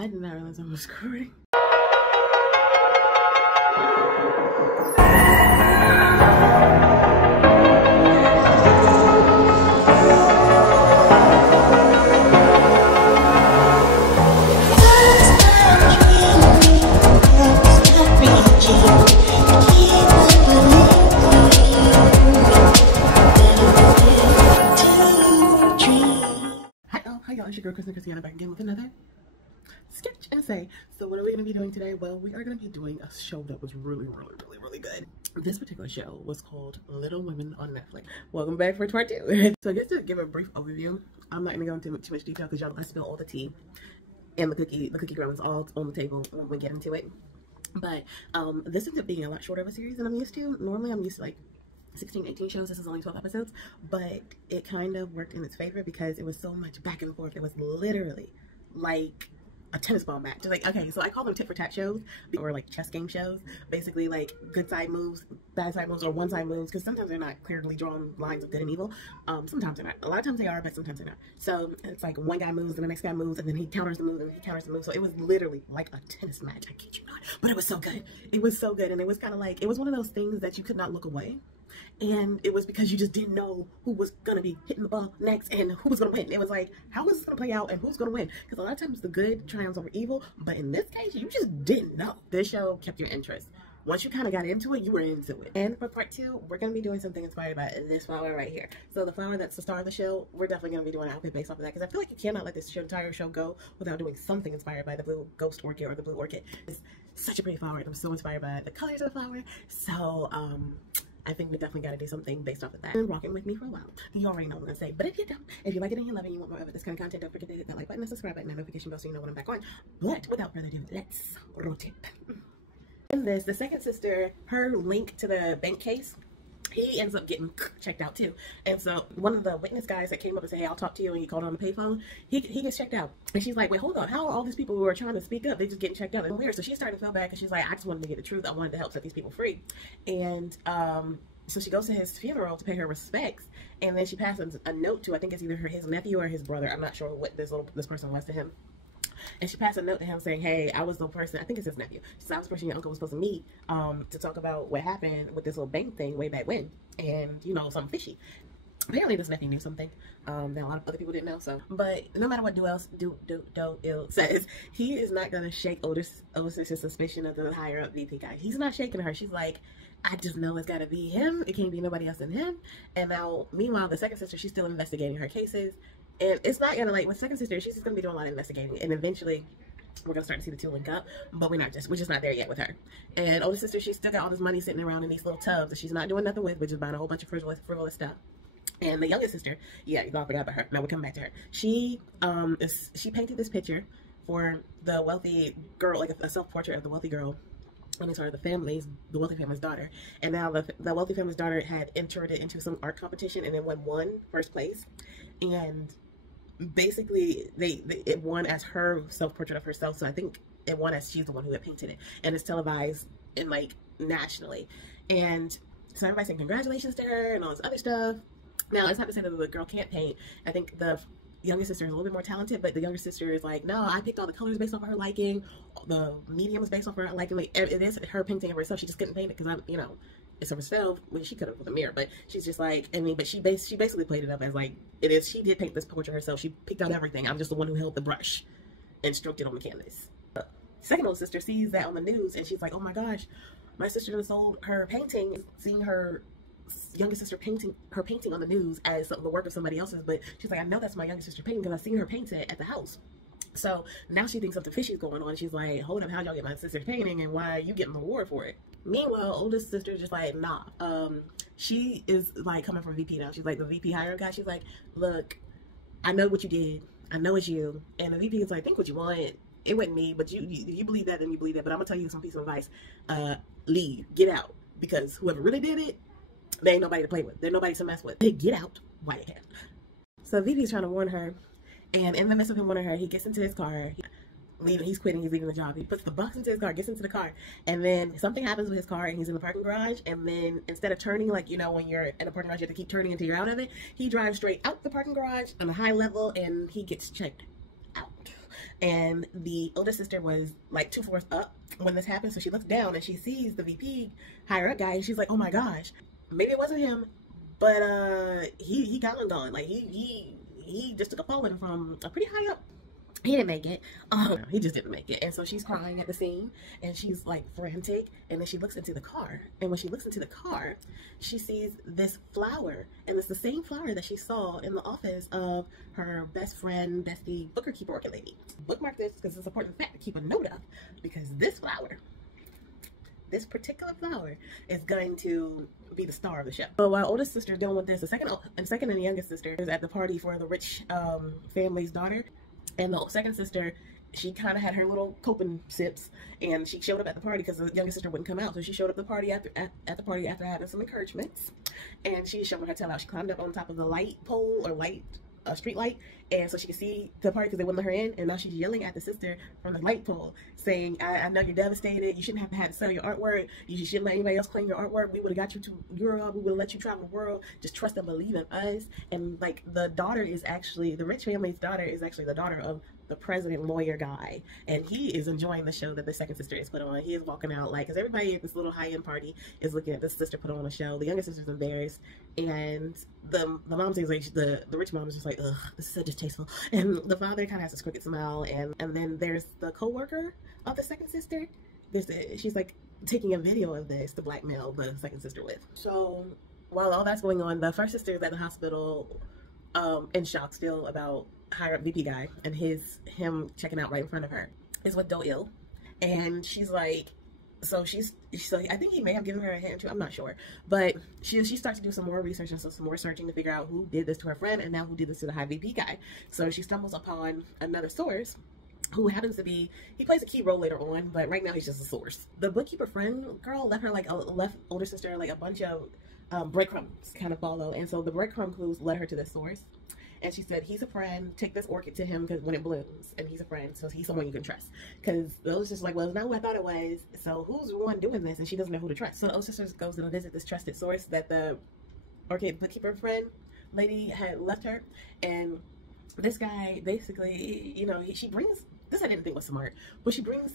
I did not realize I was recording. Hi y'all, it's your girl Christina back again with another sketch essay. So what are we going to be doing today? Well, we are going to be doing a show that was really good. This particular show was called Little Women on Netflix. Welcome back for part 2. So just to give a brief overview, I'm not going to go into too much detail because y'all, I spill all the tea, and the cookie crumbs all on the table when we get into it. But this ended up being a lot shorter of a series than I'm used to. Normally I'm used to like 16, 18 shows. This is only 12 episodes, but it kind of worked in its favor because it was so much back and forth. It was literally like a tennis ball match. Like, okay, so I call them tit for tat shows or like chess game shows. Basically like good side moves, bad side moves, or one side moves, because sometimes they're not clearly drawn lines of good and evil. Sometimes they're not. A lot of times they are, but sometimes they're not. So it's like one guy moves and the next guy moves and then he counters the move and he counters the move. So it was literally like a tennis match. I kid you not. But it was so good. It was so good. And it was kind of like, it was one of those things that you could not look away. And it was because you just didn't know who was going to be hitting the ball next and who was going to win. It was like, how is this going to play out and who's going to win? Because a lot of times the good triumphs over evil, but in this case, you just didn't know. This show kept your interest. Once you kind of got into it, you were into it. And for part 2, we're going to be doing something inspired by this flower right here. So the flower that's the star of the show, we're definitely going to be doing an outfit based off of that, because I feel like you cannot let this entire show go without doing something inspired by the blue ghost orchid or the blue orchid. It's such a pretty flower. I'm so inspired by the colors of the flower. So, I think we definitely got to do something based off of that. Been rocking with me for a while. You already know what I'm going to say. But if you don't, if you like it and you love it and you want more of this kind of content, don't forget to hit that like button, the subscribe button, and notification bell so you know when I'm back on. But without further ado, let's rotate. In this, the second sister, her link to the bank case, he ends up getting checked out too. And so one of the witness guys that came up and said, hey, I'll talk to you, and he called on the payphone, he gets checked out. And she's like, wait, hold on, how are all these people who are trying to speak up, they just getting checked out? It's weird. So she's starting to feel bad because she's like, I just wanted to get the truth. I wanted to help set these people free. And so she goes to his funeral to pay her respects, and then she passes a note to, I think it's either his nephew or his brother. I'm not sure what this person was to him. And she passed a note to him saying, hey, I was the person, I think it's his nephew. She said, I was the person your uncle was supposed to meet to talk about what happened with this little bank thing way back when. And, you know, something fishy. Apparently this nephew knew something that a lot of other people didn't know. So, but no matter what Doe says, he is not going to shake older sister's suspicion of the higher up VP guy. He's not shaking her. She's like, I just know it's got to be him. It can't be nobody else than him. And now, meanwhile, the second sister, she's still investigating her cases. And it's not going to, like, with second sister, she's just going to be doing a lot of investigating. And eventually, we're going to start to see the two link up. But we're just not there yet with her. And older sister, she's still got all this money sitting around in these little tubs that she's not doing nothing with, but just buying a whole bunch of frivolous stuff. And the youngest sister, yeah, you all forgot about her. Now we're coming back to her. She painted this picture for the wealthy girl, like a self-portrait of the wealthy girl. The wealthy family's daughter. And now the wealthy family's daughter had entered it into some art competition and then won first place. And basically it won as her self-portrait of herself. So I think it won as she's the one who had painted it. And it's televised in like nationally. And so everybody's saying congratulations to her and all this other stuff. Now it's not to say that the girl can't paint. I think the younger sister is a little bit more talented, but the younger sister is like, no, I picked all the colors based off of her liking. The medium is based off of her liking. Like, it is her painting of herself. She just couldn't paint it because it's of herself. Well, she could have with a mirror, but she's just like, but she basically played it up as like, it is, she did paint this portrait herself. She picked out everything. I'm just the one who held the brush and stroked it on the canvas. Second older sister sees that on the news and she's like, oh my gosh, my sister just sold her painting, seeing her youngest sister painting on the news as the work of somebody else's, but she's like, I know that's my youngest sister painting because I've seen her paint it at the house. So now she thinks something fishy is going on. She's like, hold up, how'd y'all get my sister's painting and why are you getting the award for it? Meanwhile, oldest sister is just like, nah. She is like coming from VP now. She's like the VP hiring guy. She's like, look, I know what you did. I know it's you. And the VP is like, think what you want. It wasn't me, but you believe that, then you believe that. But I'm gonna tell you some piece of advice. Leave, get out, because whoever really did it, there ain't nobody to play with. There's nobody to mess with. Hey, get out while you can. So VP is trying to warn her, and in the midst of him warning her, he gets into his car. He's quitting. He's leaving the job. He puts the box into his car, gets into the car, and then something happens with his car, and he's in the parking garage. And then instead of turning, like when you're in a parking garage, you have to keep turning until you're out of it. He drives straight out the parking garage on a high level, and he gets checked out. And the older sister was like 2 floors up when this happened. So she looks down and she sees the VP higher up guy. And she's like, oh my gosh, maybe it wasn't him, but he got undone. Like he just took a falling from a pretty high up. He didn't make it. He just didn't make it. And so she's crying at the scene and she's like frantic. And then she looks into the car. And when she looks into the car, she sees this flower. And it's the same flower that she saw in the office of her best friend, bestie, bookkeeper orchid lady. Bookmark this because it's an important fact to keep a note of. Because this flower, this particular flower, is going to be the star of the show. So while oldest sister is dealing with this, the second and youngest sister is at the party for the rich family's daughter. And the second sister, she kind of had her little coping sips, and she showed up at the party because the youngest sister wouldn't come out. So she showed up at the party after having some encouragements, and she showed her tail out. She climbed up on top of the light pole or street light, and so she could see the party because they wouldn't let her in. And now she's yelling at the sister from the light pole, saying, I know you're devastated. You shouldn't have to sell your artwork. You shouldn't let anybody else claim your artwork. We would have got you to Europe. We would have let you travel the world. Just trust and believe in us. And like the daughter is actually, the rich family's daughter is actually the daughter of the president lawyer guy, and he is enjoying the show that the second sister is put on. He is walking out like, because everybody at this little high-end party is looking at this sister put on a show. The youngest sister's embarrassed, and the mom seems like the rich mom is just like, ugh, this is so distasteful. And the father kind of has this crooked smile, and then there's the co-worker of the second sister. She's like taking a video of this to blackmail the second sister with. So while all that's going on, the first sister is at the hospital in shock still about higher up VP guy and him checking out right in front of her. Is with Do-il, and she's like, so I think he may have given her a hint too, I'm not sure, but she starts to do some more research and some more searching to figure out who did this to her friend and now who did this to the high VP guy. So she stumbles upon another source who happens to be, he plays a key role later on, but right now he's just a source. The bookkeeper friend girl left her like left older sister like a bunch of breadcrumbs kind of follow, and so the breadcrumb clues led her to this source. And she said, he's a friend, take this orchid to him because when it blooms, and he's a friend, so he's someone you can trust. Because the older sister's like, well, it's not who I thought it was, so who's the one doing this? And she doesn't know who to trust. So the older sister goes to visit this trusted source that the orchid bookkeeper friend lady had left her. And this guy, basically, you know, she brings, this I didn't think was smart, but she brings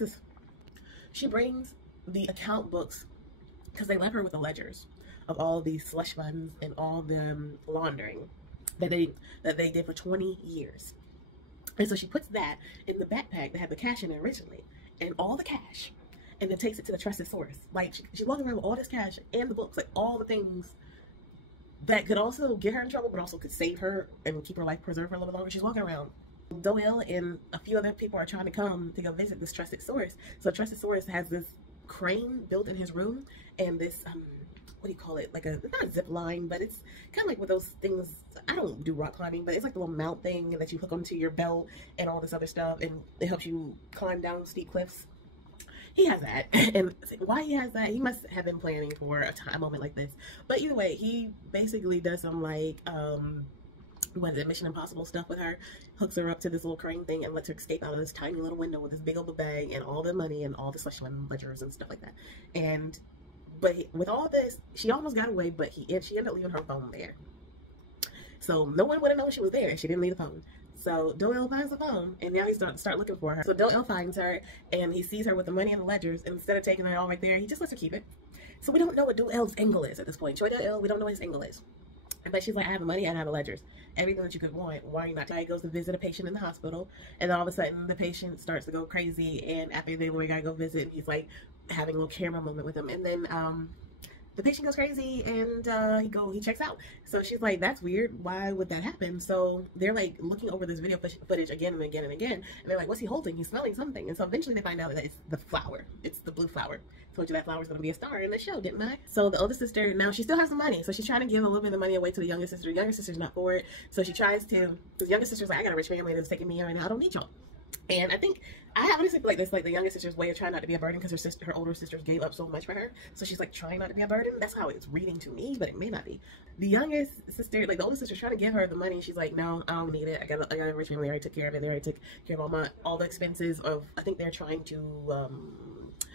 the account books, because they left her with the ledgers of all these slush funds and all the laundering that they did for 20 years. And so she puts that in the backpack that had the cash in it originally, and all the cash, and then takes it to the trusted source. Like she's walking around with all this cash and the books, like all the things that could also get her in trouble, but also could save her and keep her life preserved for a little longer. She's walking around. Do-il and a few other people are trying to come to go visit this trusted source. So trusted source has this crane built in his room, and this what do you call it? Like it's not a zip line, but it's kind of like with those things. I don't do rock climbing, but it's like the little mount thing that you hook onto your belt and all this other stuff, and it helps you climb down steep cliffs. He has that, and why he has that, he must have been planning for a moment like this. But either way, he basically does some like what is it, Mission Impossible stuff with her, hooks her up to this little crane thing and lets her escape out of this tiny little window with this big old bag and all the money and all the slush fund ledgers and stuff like that. And but with all this, she almost got away, but she ended up leaving her phone there. So no one would have known she was there if she didn't leave the phone. So Do-il finds the phone, and now he's starting to start looking for her. So Do-il finds her, and he sees her with the money and the ledgers, and instead of taking it all right there, he just lets her keep it. So we don't know what Do-il's angle is at this point. Choi Do-il, we don't know what his angle is. But she's like, I have the money and I have the ledgers. Everything that you could want. Why are you not? Guy goes to visit a patient in the hospital, and all of a sudden the patient starts to go crazy, and after the lawyer guy go visit, he's like having a little camera moment with him, and then the patient goes crazy, and he checks out. So she's like, that's weird. Why would that happen? So they're like looking over this video footage again and again and again, and they're like, what's he holding? He's smelling something. And so eventually they find out that it's the flower. It's the blue flower. Told you that flower's gonna be a star in the show, didn't I? So the older sister, now she still has some money, so she's trying to give a little bit of money away to the younger sister. The younger sister's not for it, so she tries to, the younger sister's like, I got a rich family that's taking me in right now, I don't need y'all. And I think, I honestly feel like this, like the younger sister's way of trying not to be a burden, because her older sisters gave up so much for her, so she's like trying not to be a burden. That's how it's reading to me, but it may not be. The youngest sister, like the older sister's trying to give her the money, she's like, no, I don't need it. I got a rich family, I already took care of it. They already took care of all the expenses of, I think they're trying to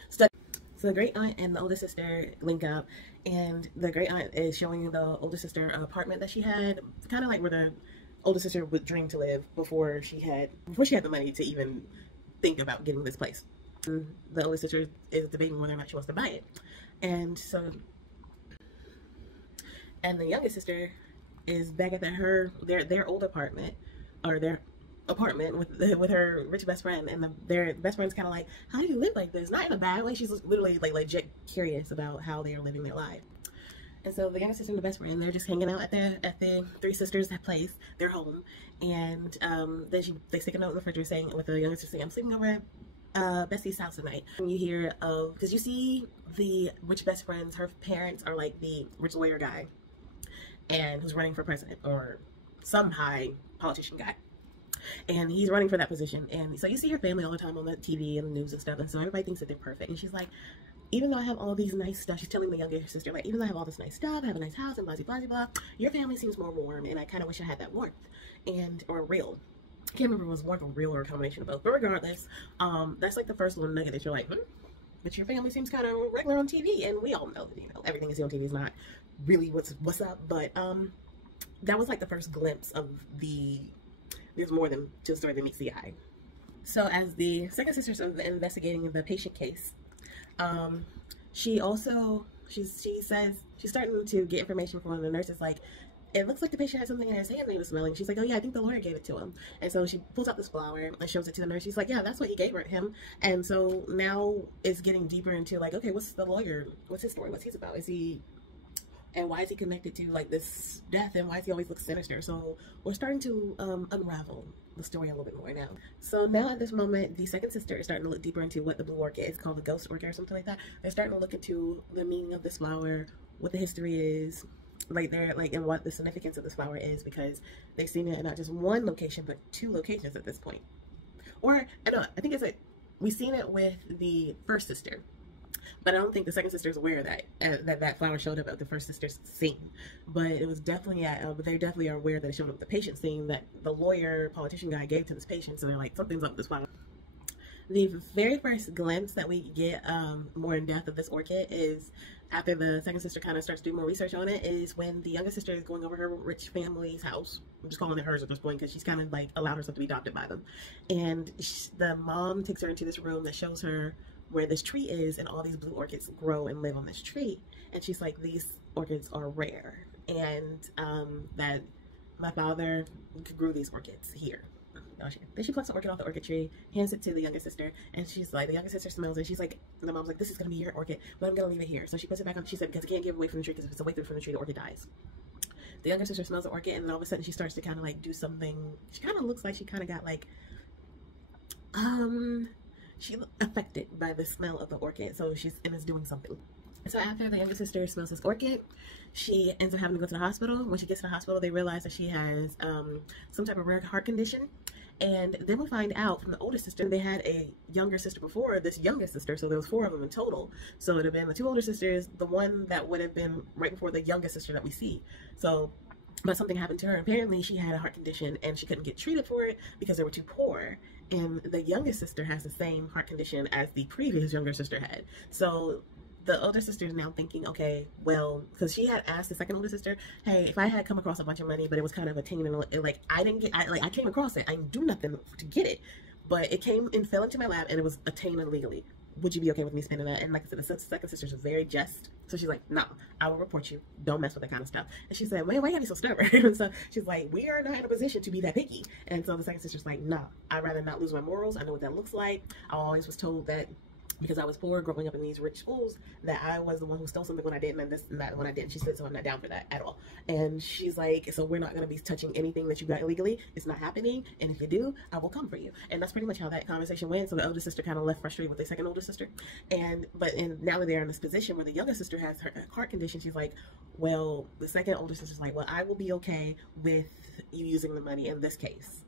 study. So the great aunt and the older sister link up, and the great aunt is showing the older sister an apartment that she had, kind of like where the older sister would dream to live before she had the money to even think about getting this place. And the older sister is debating whether or not she wants to buy it. And so, and the youngest sister is back at their old apartment, or their apartment with her rich best friend, and their best friend's kind of like, how do you live like this? Not in a bad way. She's literally like legit curious about how they are living their life. And so the younger sister and the best friend, they're just hanging out at the three sisters' place, their home, and then they stick a note in the refrigerator saying, with the younger sister saying, I'm sleeping over at Bessie's house tonight. And you hear of, because you see the rich best friends, her parents are like the rich lawyer guy, and who's running for president, or some high politician guy. And he's running for that position. And so you see her family all the time on the TV and the news and stuff. And so everybody thinks that they're perfect. And she's like, even though I have all these nice stuff, she's telling the younger sister, like, even though I have all this nice stuff, I have a nice house and blah, blah, blah, blah, your family seems more warm. And I kind of wish I had that warmth, or real. I can't remember if it was warmth or real or a combination of both. But regardless, that's like the first little nugget that you're like, but your family seems kind of regular on TV. And we all know that, everything you see on TV is not really what's up. But that was like the first glimpse of there's more than just a story that meets the eye. So as the second sister is investigating the patient case, she says she's starting to get information from one of the nurses, like, it looks like the patient had something in his hand that he was smelling. She's like, oh yeah, I think the lawyer gave it to him. And so she pulls out this flower and shows it to the nurse. She's like, yeah, that's what he gave him. And so now it's getting deeper into like, okay, what's the lawyer? What's his story? What's he about? And why is he connected to like this death, and why does he always look sinister? So we're starting to unravel the story a little bit more now. So now at this moment, the second sister is starting to look deeper into what the blue orchid is called, the ghost orchid or something like that. They're starting to look into the meaning of this flower, what the history is, and what the significance of this flower is, because they've seen it in not just one location but 2 locations at this point. Or I think we've seen it with the first sister. But I don't think the second sister is aware of that flower showed up at the first sister's scene. But it was definitely but they definitely are aware that it showed up at the patient scene that the lawyer politician guy gave to this patient. So they're like, something's up with this flower. The very first glimpse that we get more in depth of this orchid is after the second sister kind of starts to do more research on it, is when the youngest sister is going over her rich family's house. I'm just calling it hers at this point because she's kind of like allowed herself to be adopted by them. And the mom takes her into this room that shows her where this tree is, and all these blue orchids grow and live on this tree. And she's like, these orchids are rare, and that my father grew these orchids here. Then she plucks an orchid off the orchid tree, hands it to the younger sister, and she's like, the younger sister smells it. She's like, the mom's like, this is gonna be your orchid, but I'm gonna leave it here. So she puts it back on. She said, because it can't give away from the tree, because if it's away from the tree, the orchid dies. The younger sister smells the orchid, and then all of a sudden she starts to kind of like do something. She kind of looks like she kind of got like she affected by the smell of the orchid, so is doing something. So after the younger sister smells this orchid, she ends up having to go to the hospital. When she gets to the hospital, they realize that she has some type of rare heart condition. And then we find out from the older sister, they had a younger sister before this youngest sister, so there was 4 of them in total. So it would have been the 2 older sisters, the one that would have been right before the youngest sister that we see. So, but something happened to her. Apparently she had a heart condition and she couldn't get treated for it because they were too poor. And the youngest sister has the same heart condition as the previous younger sister had. So the older sister is now thinking, okay, well, because she had asked the second older sister, hey, if I had come across a bunch of money, but it was kind of attained, like I came across it, I didn't do nothing to get it, but it came and fell into my lap and it was attained illegally. Would you be okay with me spending that? And like I said, the second sister's very just. So she's like, no, I will report you. Don't mess with that kind of stuff. And she said, wait, why are you so stubborn? And so she's like, we are not in a position to be that picky. And so the second sister's like, no, I'd rather not lose my morals. I know what that looks like. I always was told that because I was poor growing up in these rich schools that I was the one who stole something when I didn't, and this and that when I didn't. She said, so I'm not down for that at all. And she's like, so we're not going to be touching anything that you got illegally. It's not happening. And if you do, I will come for you. And that's pretty much how that conversation went. So the older sister kind of left frustrated with the second older sister. And now that they're in this position where the younger sister has her heart condition, she's like, well, the second older sister's like, well, I will be okay with you using the money in this case.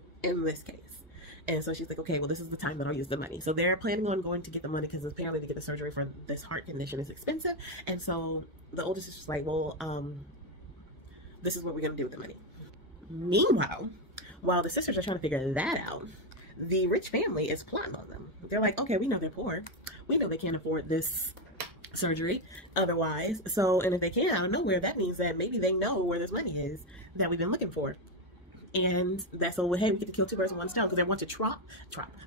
And so she's like, okay, well, this is the time that I'll use the money. So they're planning on going to get the money because apparently to get the surgery for this heart condition is expensive. And so the older sister's like, well, this is what we're going to do with the money. Meanwhile, while the sisters are trying to figure that out, the rich family is plotting on them. They're like, okay, we know they're poor. We know they can't afford this surgery otherwise. So, and if they can out of nowhere, that means that maybe they know where this money is that we've been looking for. And that's so, hey, we get to kill two birds with one stone because they want to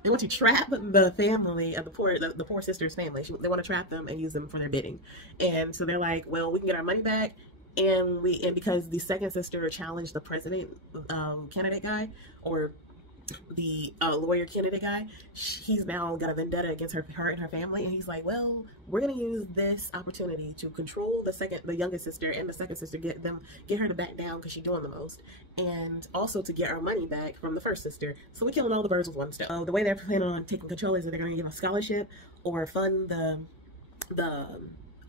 they want to trap the family of the poor sister's family. They want to trap them and use them for their bidding. And so they're like, well, we can get our money back, and because the second sister challenged the president candidate guy, or the lawyer candidate guy, he's now got a vendetta against her and her family, and he's like, well, we're gonna use this opportunity to control the youngest sister and the second sister, get her to back down because she's doing the most, and also to get our money back from the first sister. So we're killing all the birds with one stone. The way they're planning on taking control is that they're gonna give a scholarship or fund the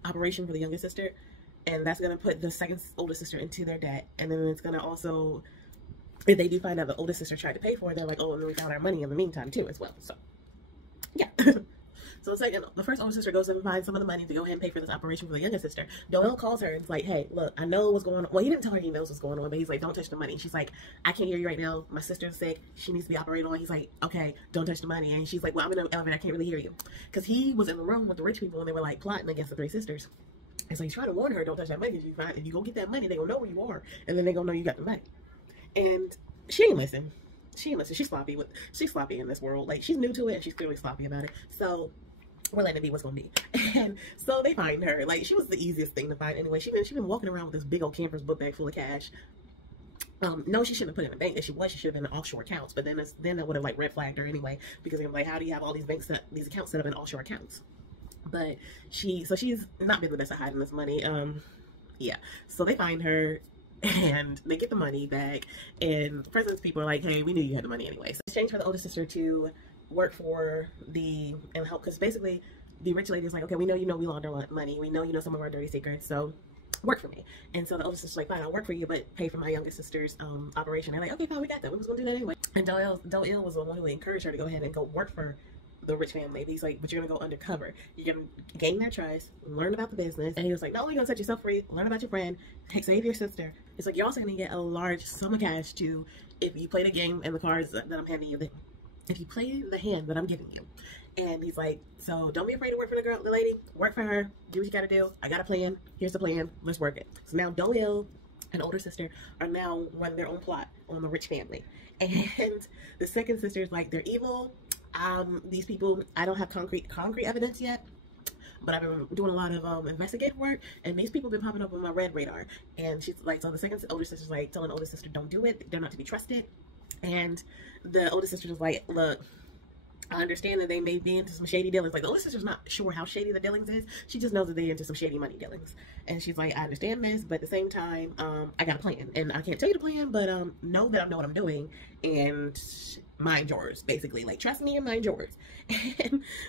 operation for the youngest sister, and that's gonna put the second oldest sister into their debt, and then it's gonna also, if they do find out the oldest sister tried to pay for it, they're like, oh, and then we found our money in the meantime too as well. So yeah. So the first older sister goes and finds some of the money to go ahead and pay for this operation for the youngest sister. Doyle calls her and is like, hey, look, I know what's going on. Well, he didn't tell her he knows what's going on, but he's like, don't touch the money. And she's like, I can't hear you right now. My sister's sick. She needs to be operated on. He's like, okay, don't touch the money. And she's like, well, I'm in the elevator. I can't really hear you. Because he was in the room with the rich people and they were like plotting against the three sisters. And so he's trying to warn her, don't touch that money. If you go get that money, they're going to know where you are. And then they're going to know you got the money. And she ain't listen. She's sloppy in this world. Like, she's new to it and she's clearly sloppy about it. So we're letting it be what's gonna be. And so they find her. Like, she was the easiest thing to find anyway. She been walking around with this big old canvas book bag full of cash. No, she shouldn't have put it in a bank. She should have been in offshore accounts. But then that would have like red flagged her anyway, because they were like, how do you have all these these accounts set up in offshore accounts? But she's not been the best at hiding this money. Yeah. So they find her and they get the money back, and the president's people are like, hey, we knew you had the money anyway. So it's changed for the oldest sister to work for and help, because basically the rich lady is like, okay, we know we launder money, we know some of our dirty secrets, so work for me. And so the oldest sister's like, fine, I'll work for you, but pay for my youngest sister's operation. They're like, okay, fine, we got that. We was gonna do that anyway. And Doyle was the one who encouraged her to go ahead and go work for the rich family. He's like, but you're gonna go undercover. You're gonna gain their trust, learn about the business. And he was like, not only gonna set yourself free, learn about your friend, save your sister. It's like, you're also gonna get a large sum of cash too if you play the game and the cards that I'm handing you. If you play the hand that I'm giving you. And he's like, so don't be afraid to work for the lady. Work for her. Do what you gotta do. I got a plan. Here's the plan. Let's work it. So now Doyle and older sister are now running their own plot on the rich family. And the second sister is like, they're evil. These people, I don't have concrete evidence yet, but I've been doing a lot of investigative work, and these people have been popping up on my red radar. And she's like, so the second older sister's like telling the older sister, don't do it. They're not to be trusted. And the older sister was like, look, I understand that they may be into some shady dealings. Like, the older sister's not sure how shady the dealings is. She just knows that they're into some shady money dealings. And she's like, I understand this, but at the same time, I got a plan. And I can't tell you the plan, but know that I know what I'm doing, and mind yours, basically. Like, trust me and mind yours.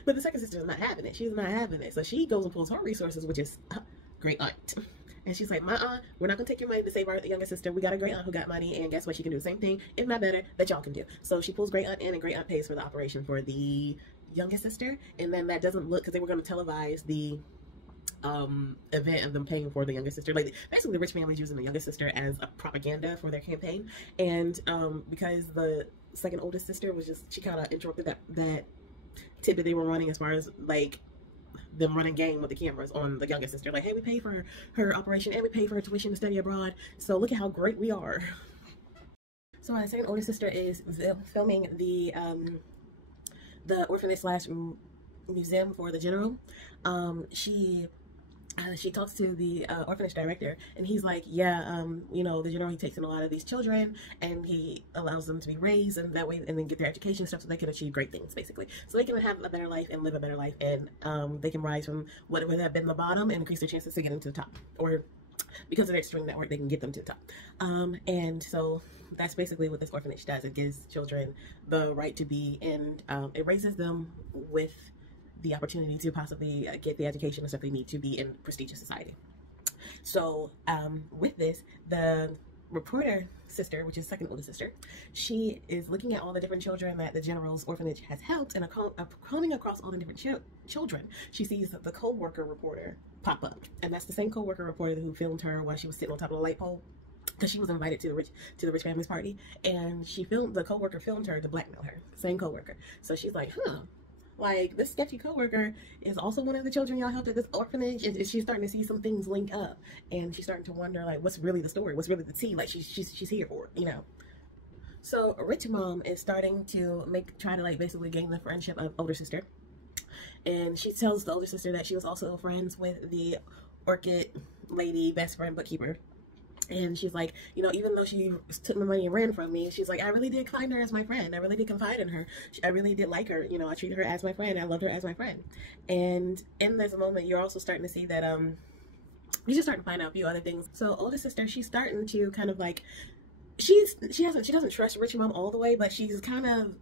But the second sister's not having it. She's not having it. So she goes and pulls her resources, which is great aunt. And she's like, my aunt, we're not going to take your money to save our youngest sister. We got a great aunt who got money, and guess what? She can do the same thing, if not better, that y'all can do. So she pulls great aunt in, and great aunt pays for the operation for the youngest sister. And then that doesn't look, because they were going to televise the event of them paying for the youngest sister. Like, basically the rich family's using the youngest sister as a propaganda for their campaign. And because the second oldest sister was she kind of interrupted that tidbit they were running, as far as like them running game with the cameras on the youngest sister. Like, hey, we pay for her operation, and we pay for her tuition to study abroad, so look at how great we are. So my second oldest sister is filming the orphanage / museum for the general. She talks to the orphanage director, and he's like, yeah, you know, the general, he takes in a lot of these children, and he allows them to be raised, and that way, and then get their education and stuff, so they can achieve great things, basically. So they can have a better life and live a better life, and they can rise from what would have been the bottom and increase their chances to get into the top, or because of their extreme network, they can get them to the top. And so that's basically what this orphanage does. It gives children the right to be, and it raises them with the opportunity to possibly get the education and stuff they need to be in prestigious society. So with this, the reporter sister, which is second oldest sister, she is looking at all the different children that the general's orphanage has helped, and combing across all the different children, she sees the co-worker reporter pop up, and that's the same co-worker reporter who filmed her while she was sitting on top of the light pole, because she was invited to the rich family's party, and the co-worker filmed her to blackmail her. Same co-worker. So she's like, huh, like, this sketchy coworker is also one of the children y'all helped at this orphanage, and she's starting to see some things link up, and she's starting to wonder, like, what's really the story, what's really the tea, like she's here for it, you know. So rich mom is starting to try to like basically gain the friendship of older sister, and she tells the older sister that she was also friends with the orchid lady best friend bookkeeper. And she's like, you know, even though she took my money and ran from me, she's like, I really did find her as my friend. I really did confide in her. I really did like her. You know, I treated her as my friend. I loved her as my friend. And in this moment, you're also starting to see that you just start to find out a few other things. So older sister, she's starting to kind of like, she doesn't trust rich mom all the way, but she's kind of,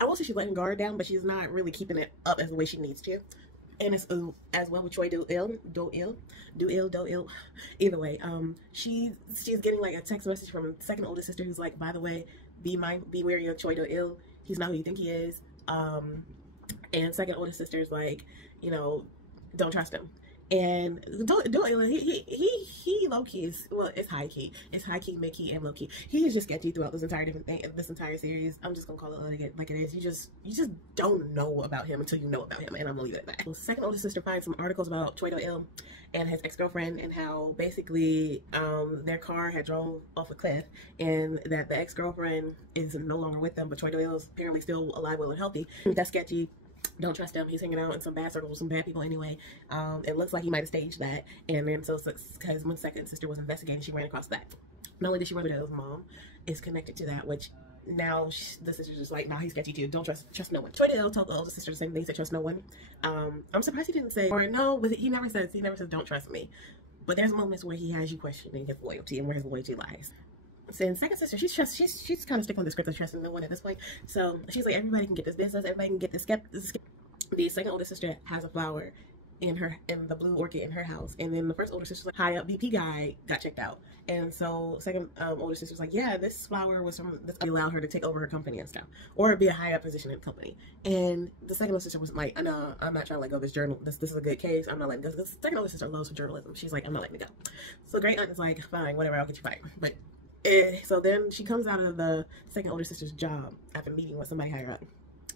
I won't say she's letting guard down, but she's not really keeping it up as the way she needs to. And it's as well with Choi Do-il. Either way, she's getting like a text message from second oldest sister who's like, by the way, be wary of Choi Do-il. He's not who you think he is. And second oldest sister is like, you know, don't trust him. And Do-il, he low key is, well, it's high key, mid key, and low key. He is just sketchy throughout this entire series. I'm just gonna call it like it is. You just don't know about him until you know about him, and I'm gonna leave it at that. The second oldest sister finds some articles about Choi Do-il and his ex-girlfriend, and how basically their car had drove off a cliff, and that the ex-girlfriend is no longer with them, but Choi Do-il is apparently still alive, well, and healthy. That's sketchy. Don't trust him. He's hanging out in some bad circles with some bad people anyway. It looks like he might have staged that. And then so because when second sister was investigating, she ran across that. Not only did she run into his mom is connected to that, which now the sister's just like, nah, he's sketchy too. Don't trust no one. Choi Do-il told the older sister the same thing. He said trust no one. I'm surprised he didn't say, or no, he never says don't trust me. But there's moments where he has you questioning his loyalty and where his loyalty lies. So in second sister, she's kind of sticking on the script of trusting no one at this point. So she's like, everybody can get this business, everybody can get this. The second older sister has a flower in the blue orchid in her house, and then the first older sister's like, high up VP guy got checked out, and so second older sister's like, yeah, this flower was from this allowed her to take over her company and stuff, or be a high up position in the company. And the second older sister was like, no, I'm not trying to let go of this journal. This is a good case. I'm not letting go. The second older sister loves journalism. She's like, I'm not letting it go. So great aunt is like, fine, whatever, I'll get you fired. But so then she comes out of the second older sister's job after meeting with somebody higher up.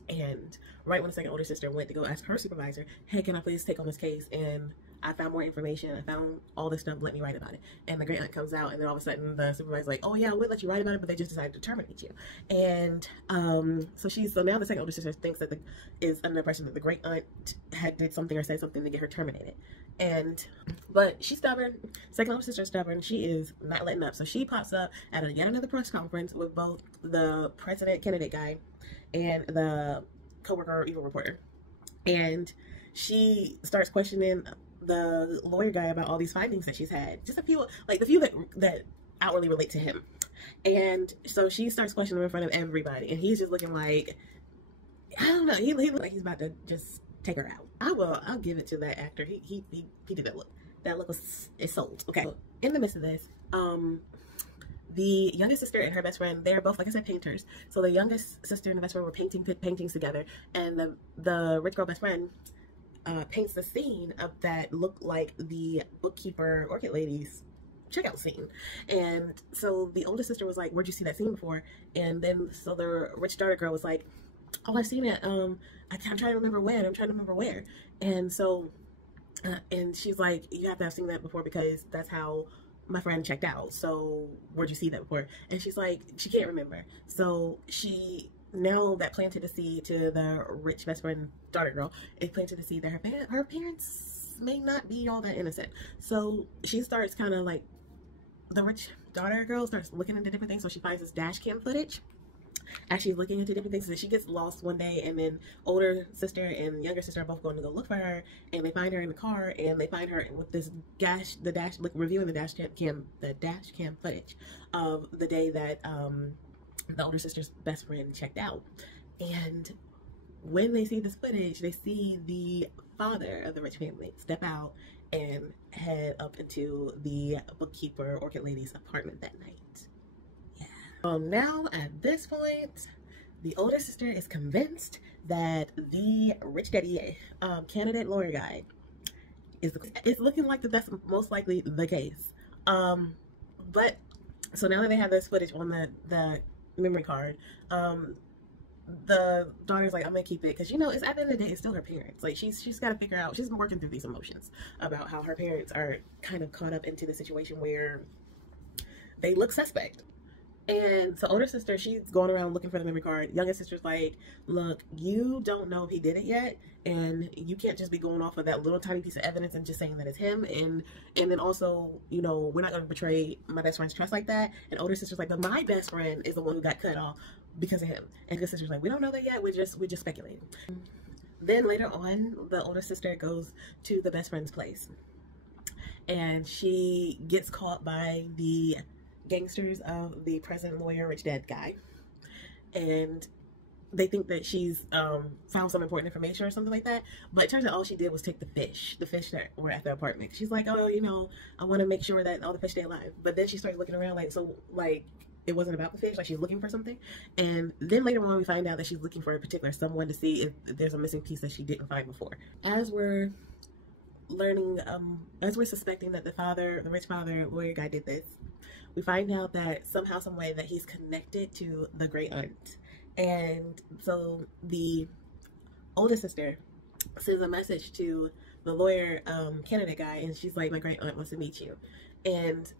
And right when the second older sister went to go ask her supervisor, hey, can I please take on this case? And I found more information. I found all this stuff. Let me write about it. And the great aunt comes out, and then all of a sudden the supervisor's like, oh yeah, I would let you write about it, but they just decided to terminate you. And so now the second older sister thinks that is under the impression that the great aunt did something or said something to get her terminated. But she's stubborn. Second older sister is stubborn. She is not letting up. So she pops up at yet another press conference with both the president candidate guy and the coworker evil reporter, and she starts questioning the lawyer guy about all these findings that she's had, just a few, like the few that outwardly relate to him. And so she starts questioning him in front of everybody, and he's just looking like, I don't know, he looks like he's about to just take her out. I'll give it to that actor. He did that look. That look is sold. Okay. So in the midst of this, the youngest sister and her best friend, they're both, like I said, painters. So the youngest sister and the best friend were painting paintings together, and the rich girl best friend paints the scene of that looked like the bookkeeper orchid lady's checkout scene. And so the oldest sister was like, where'd you see that scene before? And then so the rich daughter girl was like, oh, I've seen it. I'm trying to remember when. I'm trying to remember where. And so and she's like, you have to have seen that before, because that's how my friend checked out. So where'd you see that before? And she's like, she can't remember. So she, now that planted the seed to the rich best friend daughter girl, it planted the seed that her parents may not be all that innocent. So she starts kind of like, the rich daughter girl starts looking into different things. So she finds this dash cam footage as she's looking into different things, and she gets lost one day, and then older sister and younger sister are both going to go look for her, and they find her in the car, and they find her with this reviewing the dash cam footage of the day that the older sister's best friend checked out. And when they see this footage, they see the father of the rich family step out and head up into the bookkeeper orchid lady's apartment that night. Now at this point, the older sister is convinced that the rich daddy candidate lawyer guy is looking like that's most likely the case. But so now that they have this footage on the memory card, the daughter's like, I'm gonna keep it, because, you know, it's at the end of the day, it's still her parents. Like, she's got to figure out, she's been working through these emotions about how her parents are kind of caught up into the situation where they look suspect. And so older sister, she's going around looking for the memory card. Youngest sister's like, look, you don't know if he did it yet, and you can't just be going off of that little tiny piece of evidence and just saying that it's him. And then also, you know, we're not going to betray my best friend's trust like that. And older sister's like, but my best friend is the one who got cut off because of him. And youngest sister's like, we don't know that yet. We're just speculating. Then later on, the older sister goes to the best friend's place, and she gets caught by the gangsters of the present lawyer rich dad guy, and they think that she's found some important information or something like that, but it turns out all she did was take the fish that were at the apartment. She's like, oh, you know, I want to make sure that all the fish stay alive. But then she started looking around like, so like it wasn't about the fish, like she's looking for something. And then later on we find out that she's looking for a particular someone to see if there's a missing piece that she didn't find before. As we're learning, as we're suspecting that the rich father lawyer guy did this, we find out that somehow, some way, that he's connected to the great aunt. And so the oldest sister sends a message to the lawyer candidate guy, and she's like, my great aunt wants to meet you. And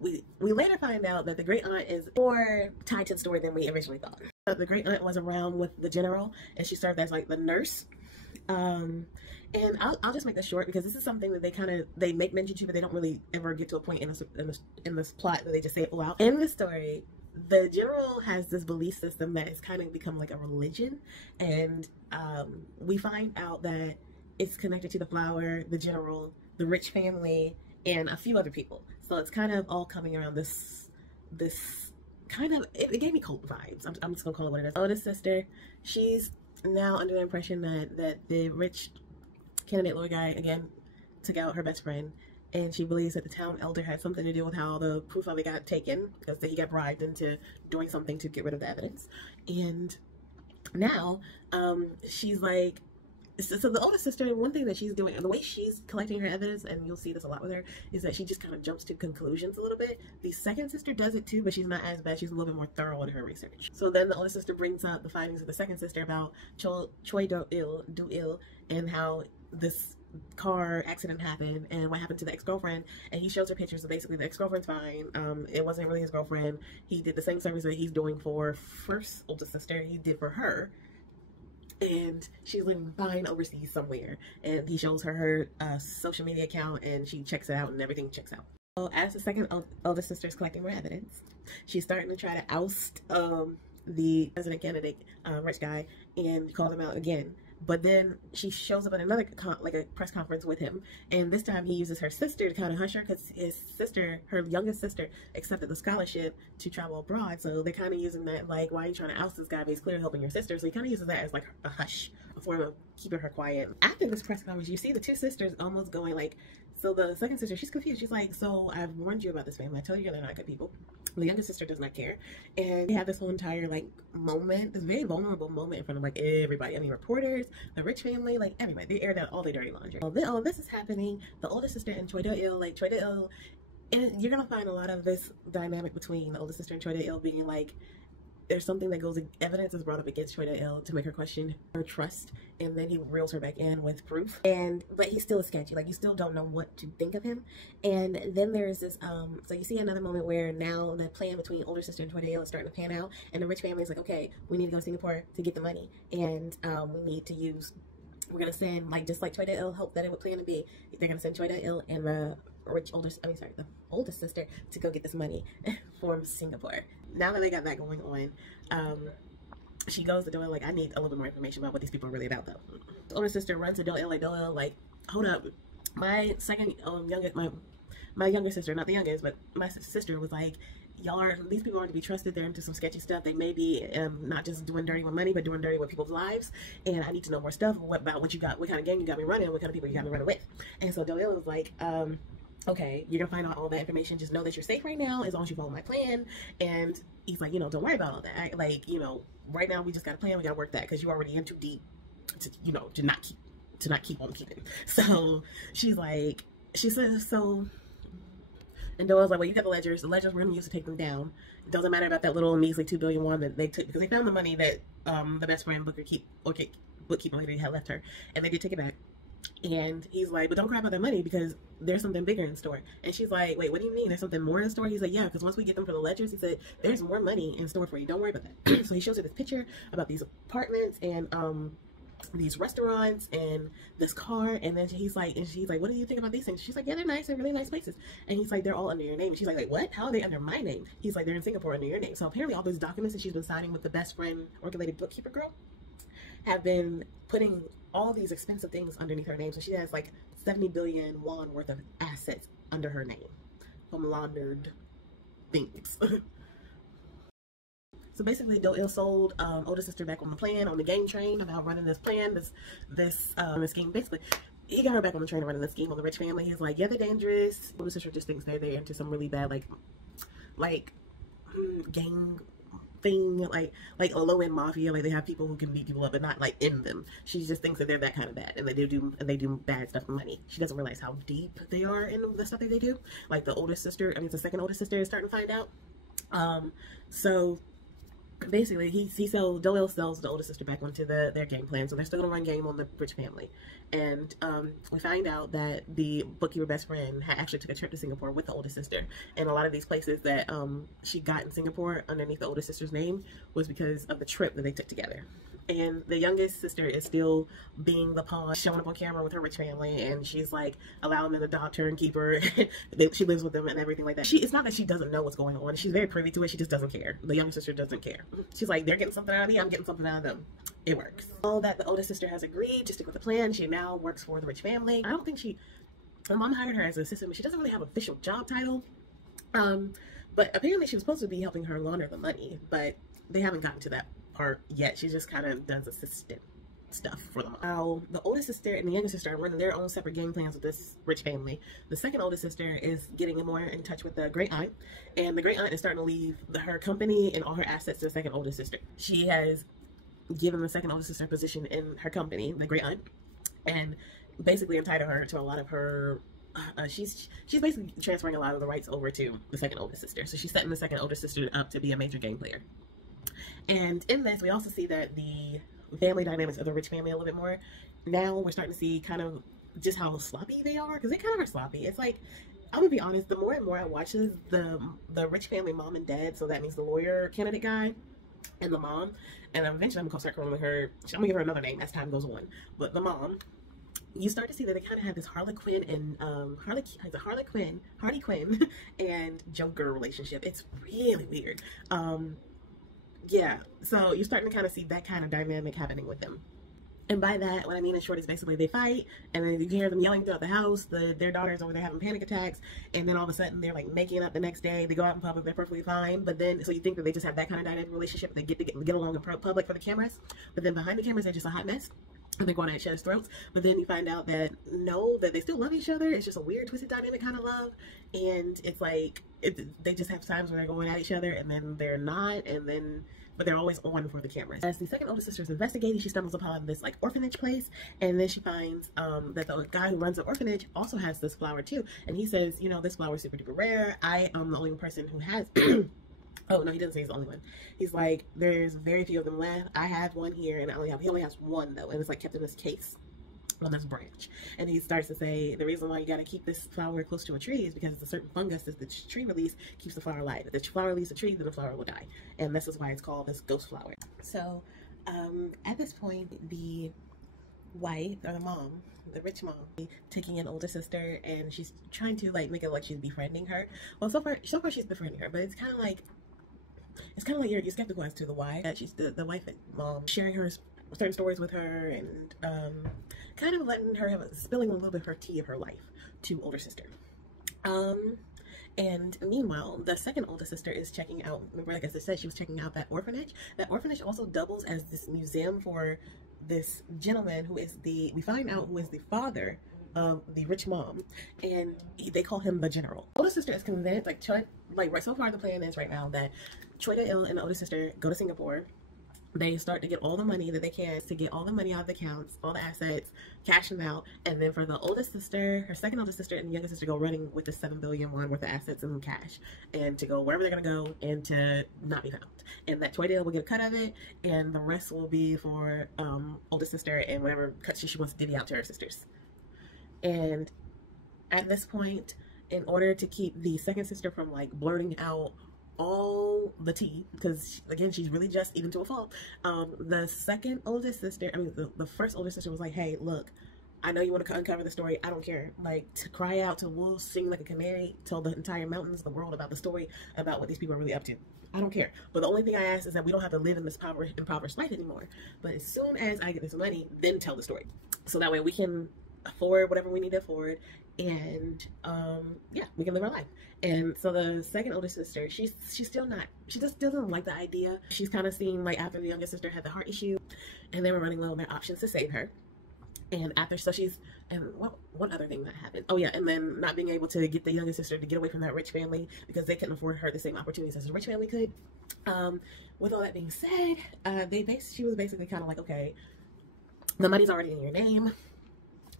we later find out that the great aunt is more tied to the story than we originally thought. The great aunt was around with the general, and she served as like the nurse. And I'll just make this short because this is something that they make mention to, but they don't really ever get to a point in this plot that they just say it all out. In the story, the general has this belief system that has kind of become like a religion, and we find out that it's connected to the flower, the general, the rich family, and a few other people. So it's kind of all coming around this kind of, it gave me cult vibes. I'm just gonna call it what it is. Oldest sister, she's now under the impression that the rich candidate lawyer guy again took out her best friend, and she believes that the town elder had something to do with how the proof of it got taken, because he got bribed into doing something to get rid of the evidence. And now she's like, so the oldest sister, one thing that she's doing, and the way she's collecting her evidence, and you'll see this a lot with her, is that she just kind of jumps to conclusions a little bit. The second sister does it too, but she's not as bad. She's a little bit more thorough in her research. So then the oldest sister brings up the findings of the second sister about Choi Do-il and how this car accident happened and what happened to the ex-girlfriend, and he shows her pictures of basically the ex-girlfriend's fine. It wasn't really his girlfriend. He did the same service that he's doing for first oldest sister he did for her, and she's living fine overseas somewhere. And he shows her social media account, and she checks it out, and everything checks out. So as the second oldest sister is collecting more evidence, she's starting to try to oust the president candidate rich guy and call him out again. But then she shows up at another like a press conference with him, and this time he uses her sister to kind of hush her, because his sister, her youngest sister, accepted the scholarship to travel abroad. So they're kind of using that like, why are you trying to oust this guy, but he's clearly helping your sister. So he kind of uses that as like a hush, a form of keeping her quiet. After this press conference, you see the two sisters almost going like, so the second sister, she's confused. She's like, so I've warned you about this family. I told you they're not good people. The youngest sister does not care. And they have this whole entire like moment, this very vulnerable moment in front of like everybody. I mean, reporters, the rich family, like everybody. They aired out all their dirty laundry. All this is happening. The oldest sister and Choi Do-il, like Choi Do-il, and you're gonna find a lot of this dynamic between the oldest sister and Choi Do-il being like, there's something that goes, evidence is brought up against Choi Do-il to make her question her trust, and then he reels her back in with proof. But he's still sketchy, like you still don't know what to think of him. And then there's this, so you see another moment where now the plan between older sister and Choi Do-il is starting to pan out, and the rich family is like, okay, we need to go to Singapore to get the money, and we're gonna send, like just like Choi Do-il hoped that it would plan to be, they're gonna send Choi Do-il and the oldest sister to go get this money from Singapore. Now that they got that going on, she goes to Do-il like, I need a little bit more information about what these people are really about though. The older sister runs to Do-il like, Do-il, like, hold up, my second my younger sister, not the youngest, but my sister was like, these people aren't to be trusted. They're into some sketchy stuff. They may be not just doing dirty with money, but doing dirty with people's lives. And I need to know more stuff about what you got, what kind of gang you got me running, what kind of people you got me running with. And so Do-il was like, okay, you're gonna find out all that information. Just know that you're safe right now as long as you follow my plan. And he's like, don't worry about all that. Like, right now we just got a plan. We gotta work that because you're already in too deep to, to not keep on keeping. So she's like, she says, so. And Do-il's like, well, you got the ledgers. The ledgers we're going to use to take them down. It doesn't matter about that little measly $2 billion one that they took, because they found the money that the best friend bookkeeper lady had left her, and they did take it back. And he's like, but don't cry about that money because there's something bigger in store. And she's like, wait, what do you mean? There's something more in store? He's like, yeah, because once we get them for the ledgers, he said, there's more money in store for you. Don't worry about that. So he shows her this picture about these apartments and these restaurants and this car. And then she's like, what do you think about these things? She's like, yeah, they're nice. They're really nice places. And he's like, they're all under your name. And she's like, wait, what? How are they under my name? He's like, they're in Singapore under your name. So apparently all those documents that she's been signing with the best friend, Orchid Bookkeeper girl, have been putting all these expensive things underneath her name. So she has like 70 billion won worth of assets under her name from laundered things. So basically, Do-il sold older sister back on the plan, on the game train about running this plan, this scheme. Basically, he got her back on the train of running the scheme on the rich family. He's like, yeah, they're dangerous. Older sister just thinks they're into some really bad like gang thing, like a low-end mafia. Like they have people who can beat people up, but not like in them. She just thinks that they're that kind of bad, and they do bad stuff for money. She doesn't realize how deep they are in the stuff that they do. Like the oldest sister, I mean, the second oldest sister is starting to find out. So basically, Do-il sells the older sister back onto their game plan, so they're still gonna run game on the rich family. And we find out that the bookkeeper best friend had actually took a trip to Singapore with the older sister, and a lot of these places that she got in Singapore underneath the older sister's name was because of the trip that they took together. And the youngest sister is still being the pawn, showing up on camera with her rich family, and she's like allowing them to adopt her and keep her. She lives with them and everything like that. It's not that she doesn't know what's going on. She's very privy to it. She just doesn't care. The younger sister doesn't care. She's like, they're getting something out of me, I'm getting something out of them. It works. All that the older sister has agreed to stick with the plan. She now works for the rich family. I don't think her mom hired her as an assistant, but she doesn't really have an official job title. But apparently she was supposed to be helping her launder the money, but they haven't gotten to that part yet. She just kind of does assistant stuff for them. Now, the oldest sister and the younger sister are running their own separate game plans with this rich family. The second oldest sister is getting more in touch with the great aunt, and the great aunt is starting to leave her company and all her assets to the second oldest sister. She has given the second oldest sister a position in her company, the great aunt, and basically entitled her to a lot of her she's basically transferring a lot of the rights over to the second oldest sister. So she's setting the second oldest sister up to be a major game player. And in this, we also see that the family dynamics of the rich family a little bit more. Now we're starting to see kind of just how sloppy they are, because they kind of are sloppy. It's like, I'm gonna be honest, the more and more I watch this, the rich family mom and dad, so that means the lawyer candidate guy and the mom, and eventually I'm gonna start calling her, I'm gonna give her another name as time goes on, but the mom, you start to see that they kind of have this Harley Quinn and Harley Quinn and Joker relationship. It's really weird. Yeah, so you're starting to kind of see that kind of dynamic happening with them. And by that, what I mean in short is basically they fight, and then you hear them yelling throughout the house. Their daughter's over there having panic attacks, and then all of a sudden they're like making up the next day. They go out in public, they're perfectly fine. But then, so you think that they just have that kind of dynamic relationship, they get along in public for the cameras, but then behind the cameras they're just a hot mess. And they're going at each other's throats, but then you find out that no, that they still love each other. It's just a weird, twisted dynamic kind of love, and it's like they just have times where they're going at each other, and then they're not, but they're always on for the cameras. As the second oldest sister is investigating, she stumbles upon this like orphanage place, and then she finds that the guy who runs the orphanage also has this flower too, and he says, you know, this flower is super duper rare. I am the only person who has. Oh, no, he doesn't say he's the only one. He's like, there's very few of them left. I have one here, and he only has one, though, and it's like kept in this case on this branch. And he starts to say, the reason why you got to keep this flower close to a tree is because it's a certain fungus that the tree release keeps the flower alive. If the flower leaves the tree, then the flower will die. And this is why it's called this ghost flower. So, at this point, the wife, or the mom, the rich mom, taking an older sister, and she's trying to like make it like she's befriending her. Well, so far she's befriending her, but it's kind of like you're skeptical as to the why. She's the wife and mom sharing her certain stories with her, and kind of letting her spilling a little bit of her tea of her life to older sister. And meanwhile, the second oldest sister is checking out, remember, like as I said, she was checking out that orphanage. That orphanage also doubles as this museum for this gentleman who is we find out who is the father of the rich mom, and they call him the general. Older sister is convinced, right so far the plan is right now that Choi Do-il and the older sister go to Singapore. They start to get all the money that they can to get all the money out of the accounts, all the assets, cash them out, and then for the oldest sister, her second oldest sister, and the youngest sister go running with the 7 billion won worth of assets and cash, and to go wherever they're gonna go and to not be found. And that Choi Do-il will get a cut of it, and the rest will be for oldest sister and whatever cut she wants to divvy out to her sisters. And at this point, in order to keep the second sister from like blurting out all the tea, because again, she's really just even to a fault, the second oldest sister, I mean the first oldest sister was like, hey, look, I know you want to uncover the story. I don't care. Like, to cry out to wolves, sing like a canary, tell the entire mountains, the world about the story, about what these people are really up to. I don't care. But the only thing I ask is that we don't have to live in this impoverished life anymore. But as soon as I get this money, then tell the story. So that way we can afford whatever we need to afford. And yeah, we can live our life. And so the second oldest sister, she's still not, she just doesn't like the idea. She's kind of seen, like, after the youngest sister had the heart issue and they were running low on their options to save her. And after, so she's, and what other thing that happened? Oh yeah, and then not being able to get the youngest sister to get away from that rich family because they couldn't afford her the same opportunities as the rich family could. With all that being said, she was basically kind of like, okay, the money's already in your name.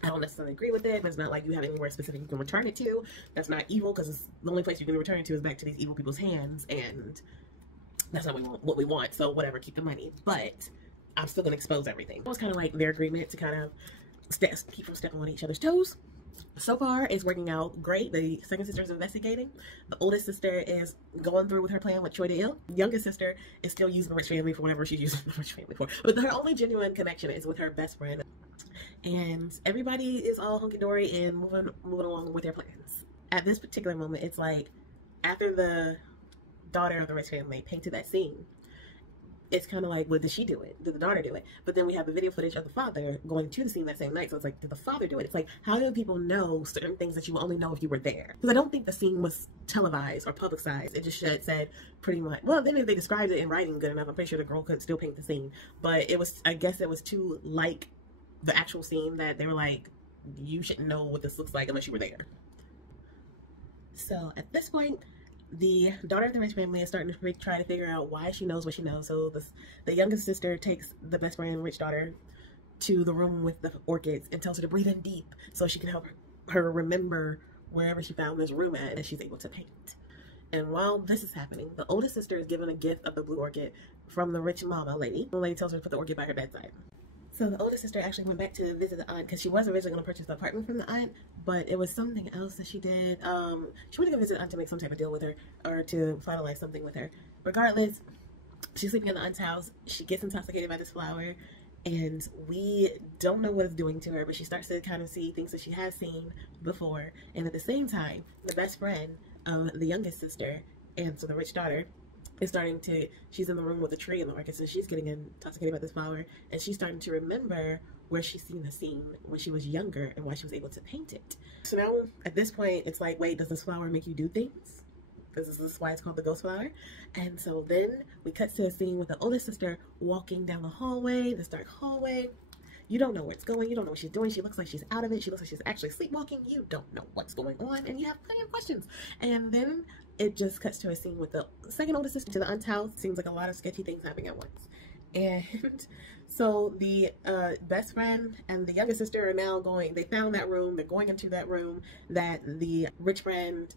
I don't necessarily agree with it, but it's not like you have anywhere specific you can return it to. That's not evil, because the only place you can return it to is back to these evil people's hands, and that's not what we want. So whatever, keep the money. But I'm still gonna expose everything. It was kind of like their agreement to kind of keep from stepping on each other's toes. So far, it's working out great. The second sister is investigating. The oldest sister is going through with her plan with Choi Do-il. The youngest sister is still using the rich family for whatever she's using the rich family for. But her only genuine connection is with her best friend. And everybody is all hunky-dory and moving along with their plans. At this particular moment, it's like, after the daughter of the rich family painted that scene, it's kind of like, well, did she do it? Did the daughter do it? But then we have the video footage of the father going to the scene that same night. So it's like, did the father do it? It's like, how do people know certain things that you will only know if you were there? Because I don't think the scene was televised or publicized. It just said pretty much, well, then if they described it in writing good enough, I'm pretty sure the girl could still paint the scene. But it was, I guess it was too like the actual scene that they were like, you shouldn't know what this looks like unless you were there. So at this point, the daughter of the rich family is starting to try to figure out why she knows what she knows. So the youngest sister takes the best friend, rich daughter, to the room with the orchids and tells her to breathe in deep so she can help her remember wherever she found this room at, and she's able to paint. And while this is happening, the oldest sister is given a gift of the blue orchid from the rich mama lady. The lady tells her to put the orchid by her bedside. So the oldest sister actually went back to visit the aunt because she was originally going to purchase the apartment from the aunt, but it was something else that she did. She went to go visit the aunt to make some type of deal with her or to finalize something with her. Regardless, she's sleeping in the aunt's house. She gets intoxicated by this flower, and we don't know what it's doing to her, but she starts to kind of see things that she has seen before. And at the same time, the best friend of the youngest sister, and so the rich daughter, is starting to, she's in the room with the tree and the orchids, and she's getting intoxicated by this flower, and she's starting to remember where she's seen the scene when she was younger and why she was able to paint it. So now at this point, it's like, wait, does this flower make you do things? This is why it's called the ghost flower. And so then we cut to a scene with the oldest sister walking down the hallway, this dark hallway. You don't know where it's going. You don't know what she's doing. She looks like she's out of it. She looks like she's actually sleepwalking. You don't know what's going on, and you have plenty of questions. And then it just cuts to a scene with the second oldest sister to the aunt's house. Seems like a lot of sketchy things happening at once. And so the best friend and the youngest sister are now going, they found that room, they're going into that room that the rich friend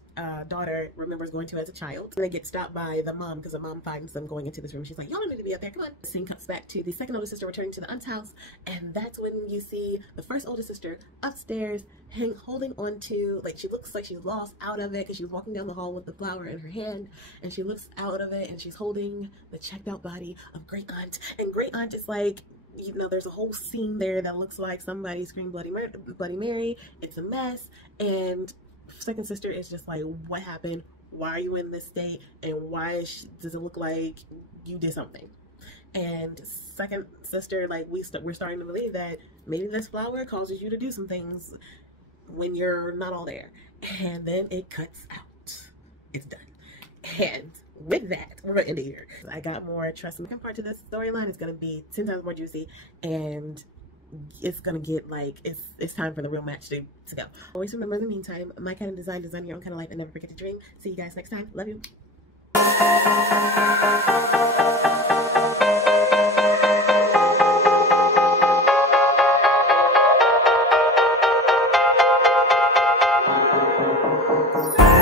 daughter remembers going to as a child. And they get stopped by the mom because the mom finds them going into this room. She's like, y'all don't need to be up there, come on. The scene cuts back to the second oldest sister returning to the aunt's house, and that's when you see the first oldest sister upstairs holding on to, like, she looks like she's lost out of it because she's walking down the hall with the flower in her hand, and she looks out of it and she's holding the checked out body of great aunt. And great aunt is like, you know, there's a whole scene there that looks like somebody screamed Bloody Mary. It's a mess. And second sister is just like, what happened? Why are you in this state? And why does it look like you did something? And second sister, like, we're starting to believe that maybe this flower causes you to do some things when you're not all there. And then it cuts out. It's done. And with that, we're gonna end it here. I got more. Trust me, the second part to this storyline is gonna be 10 times more juicy, and it's gonna get like, it's time for the real match to go. Always remember, in the meantime, my kind of design your own kind of life, and never forget to dream. See you guys next time. Love you.